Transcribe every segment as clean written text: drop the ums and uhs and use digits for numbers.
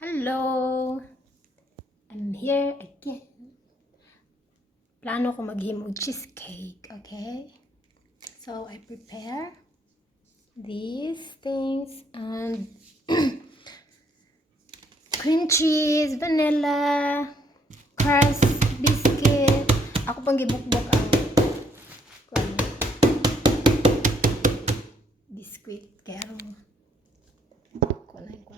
Hello! I'm here again. Plano ko maghimo cheesecake, okay? So, I prepare these things and cream cheese, vanilla, crust, biscuit. Ako pang gibukbok ang biscuit, kaya kunan niya.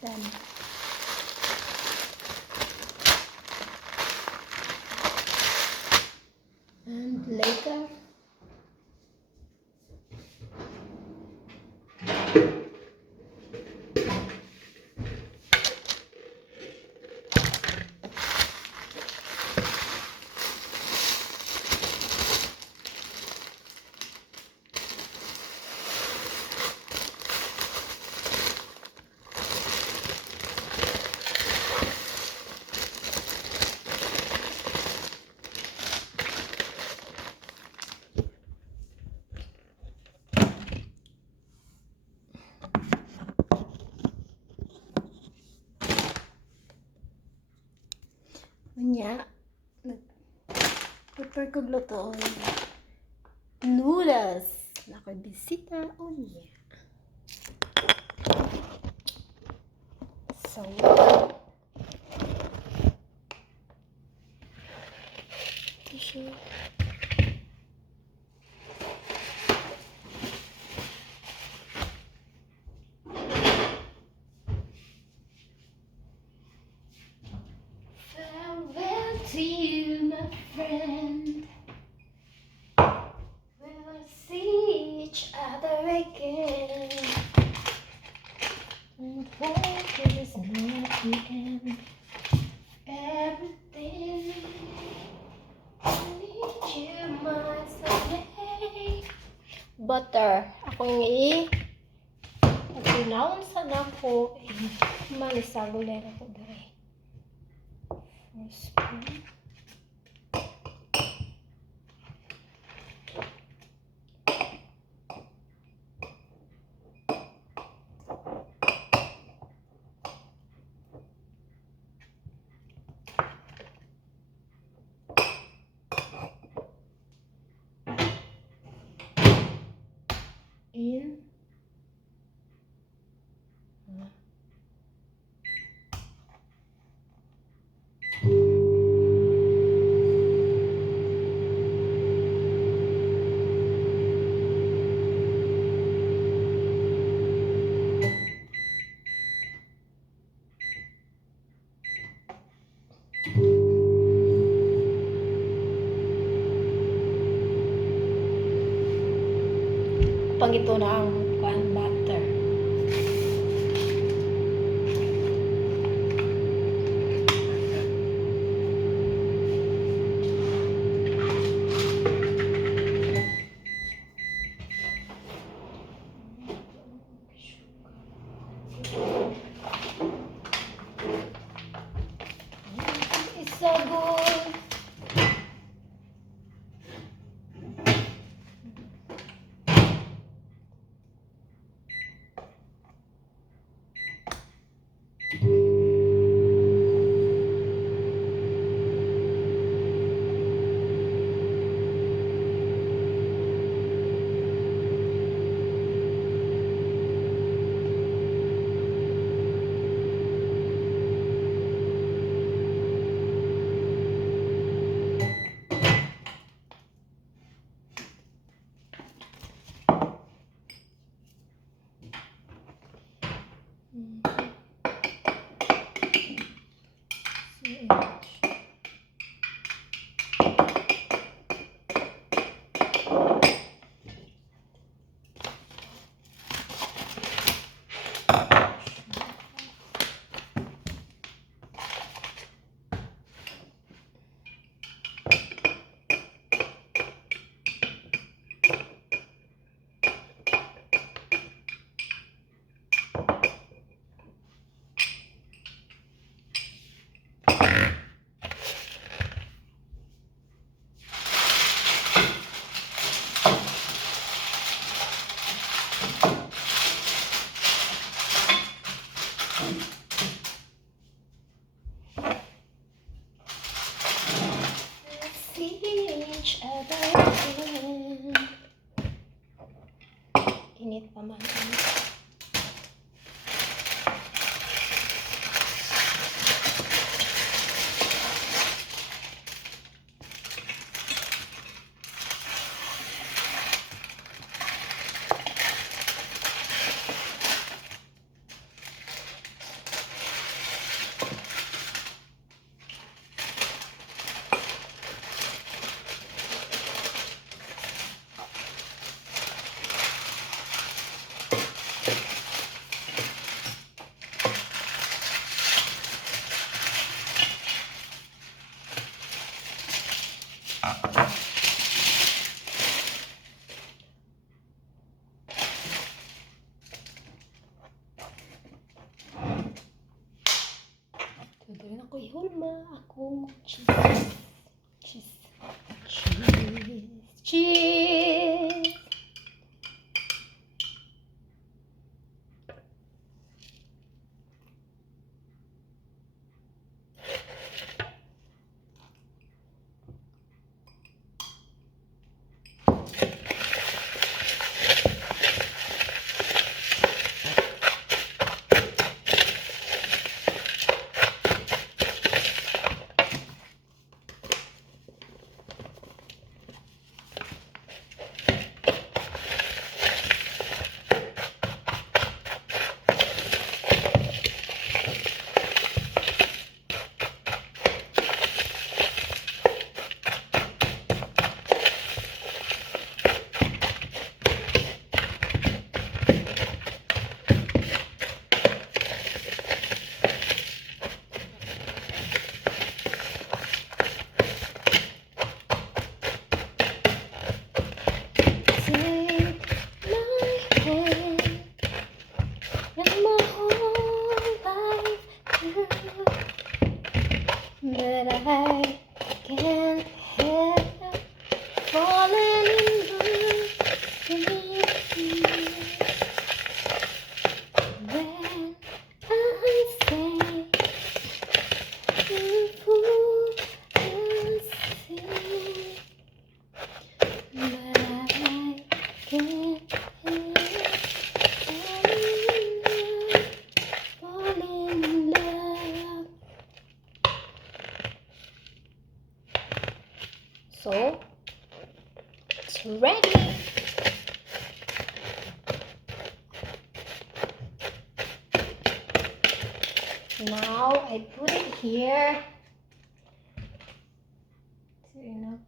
Then, and later, unya, prepare ko luto noodles na ako'y bisita unya. So, tissue. Farewell to you, my friend. We'll see each other again. And life is not the end. Everything I need you miles away. Butter. Ako yung pagkinaon sa nako. Manisagulera ko dere. First spoon. In pang ito na ang butter. It's so good. Each other again. Init pa man. Tutuloy ako ihulma akong cheese. Cheese. Cheese. Cheese. But I can't help falling in love with you. When I say the fool will see, but I can't help falling in love. So it's ready. Now I put it here. So, you know.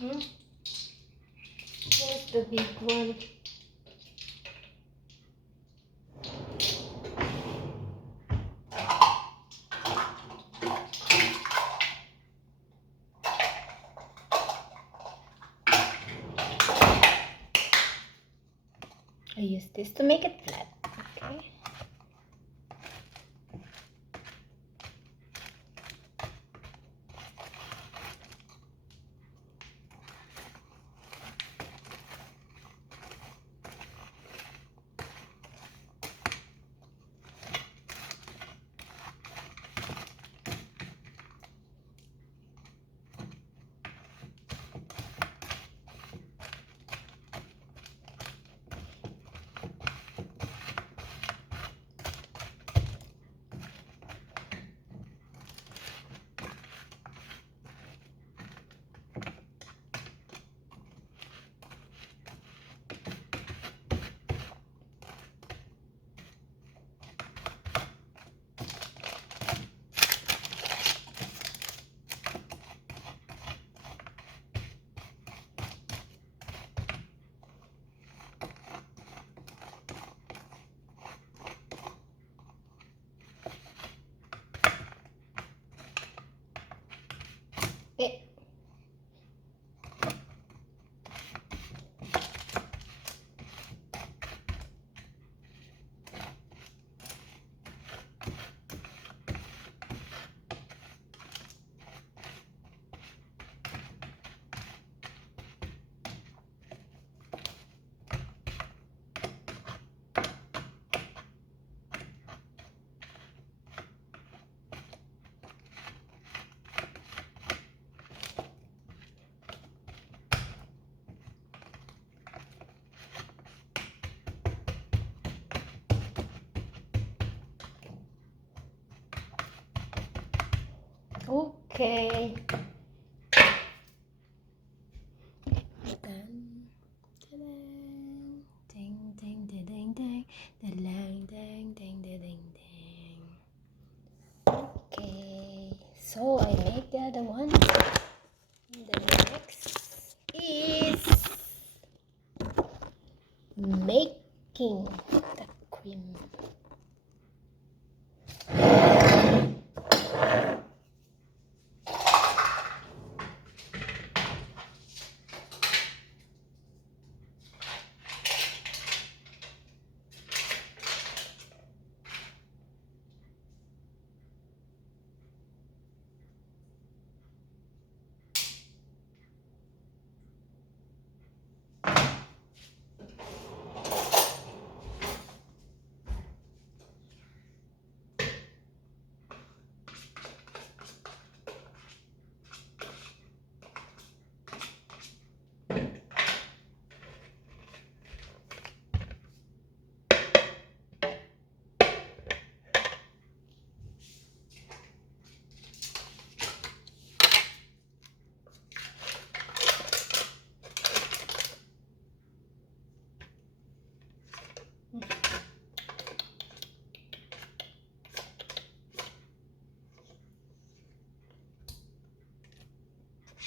Hmm? Here's the big one. I use this to make it flat. Okay. Okay. Okay. Done. Ding ding ding ding ding ding ding ding ding ding ding. Okay, so I make the other one. The next is making the cream.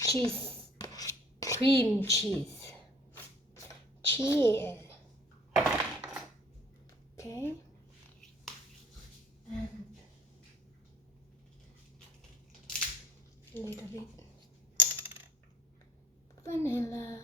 Cheese, cream cheese, cheese. Okay, and a little bit vanilla.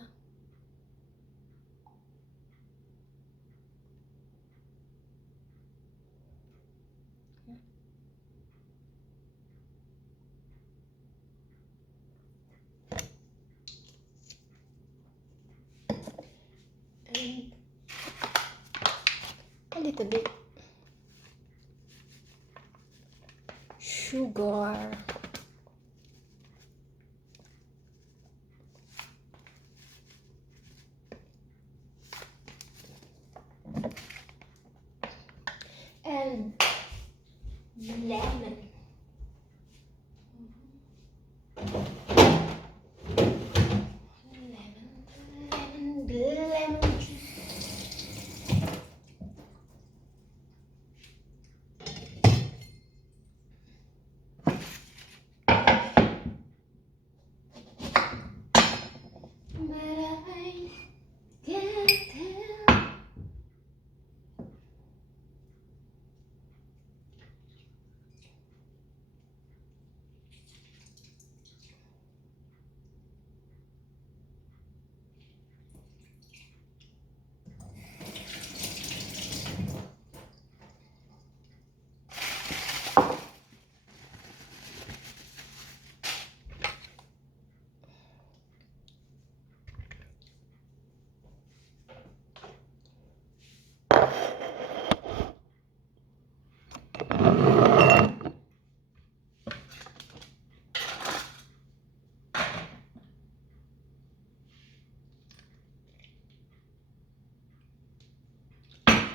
And a little bit sugar. And lemon. Lemon juice.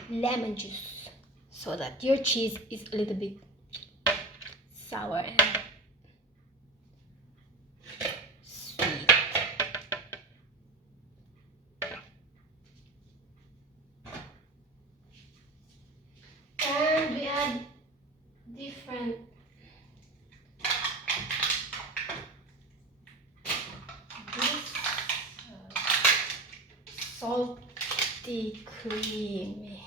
lemon juice so that your cheese is a little bit sour and sweet. And we add different salty creamy.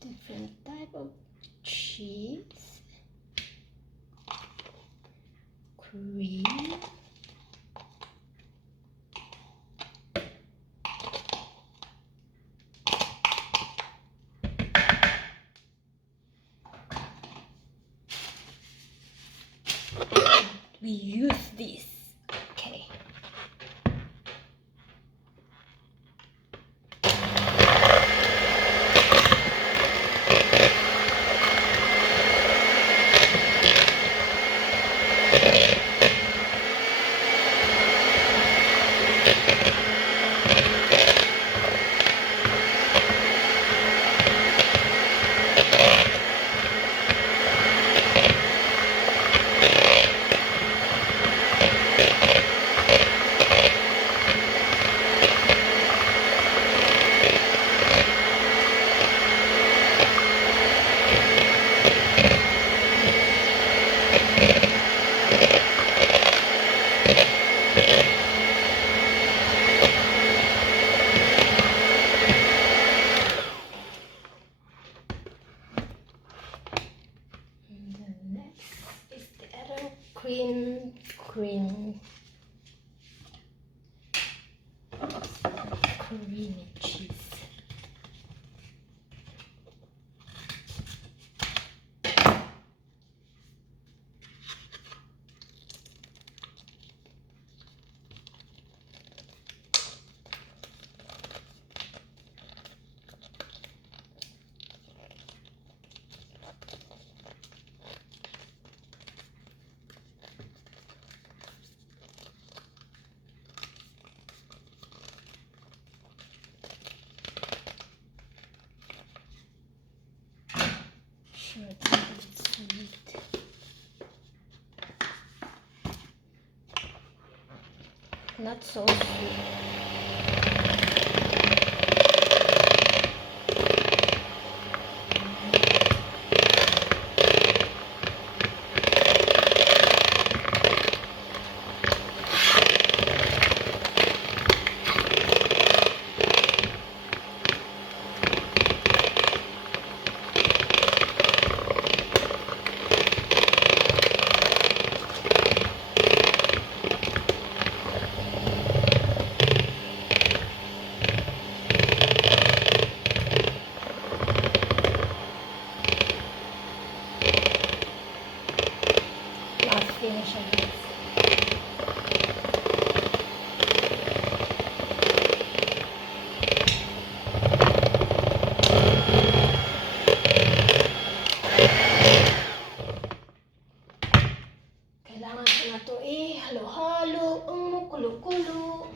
Different type of cheese, cream, we use this. Okay. Creamy cheese. Sure, it's sweet. Not so sweet. Last finish of this. Kailangan ko na ito halo-halo ang kulo-kulo.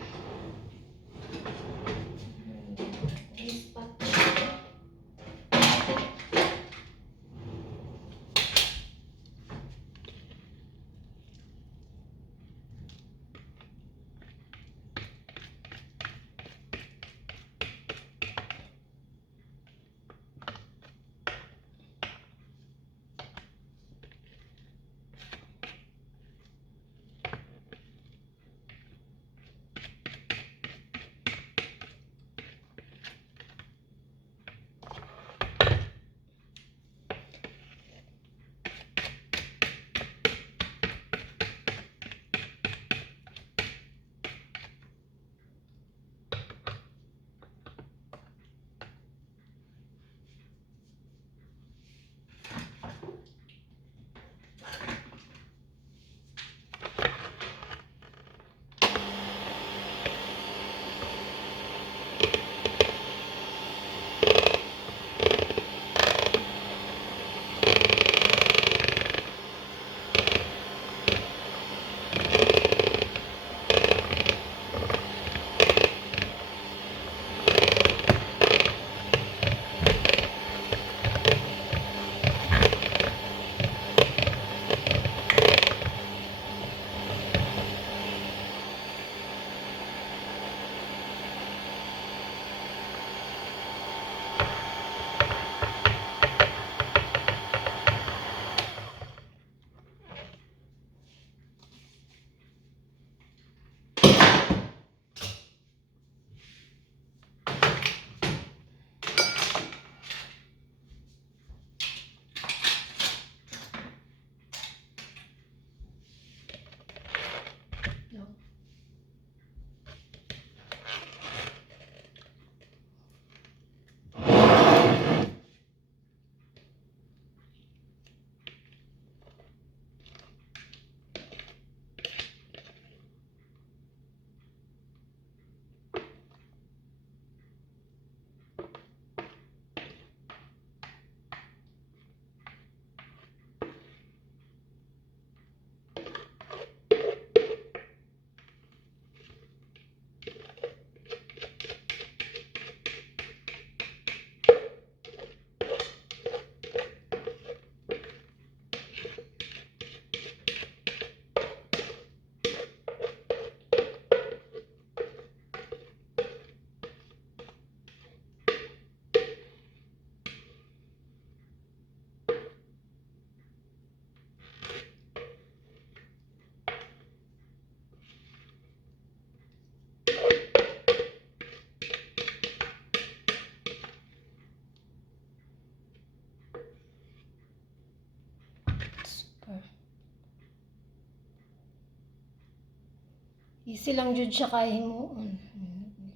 Easy lang jud siya kay himuon.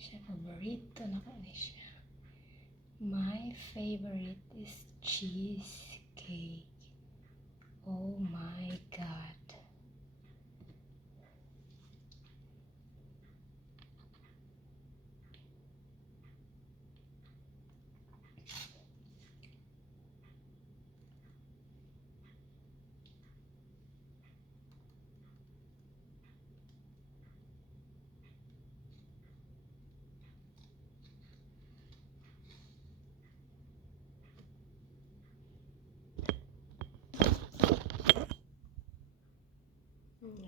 Siya paborito na kani siya. My favorite is cheesecake. Oh my God.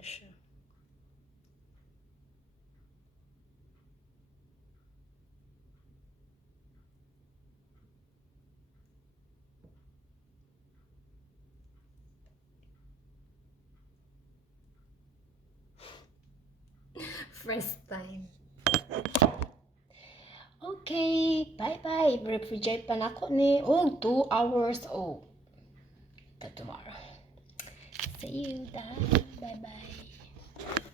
Siya. First time. Okay, bye-bye. Refrigerator pa na ako ni. 2 hours. Tomorrow. See you. Bye-bye.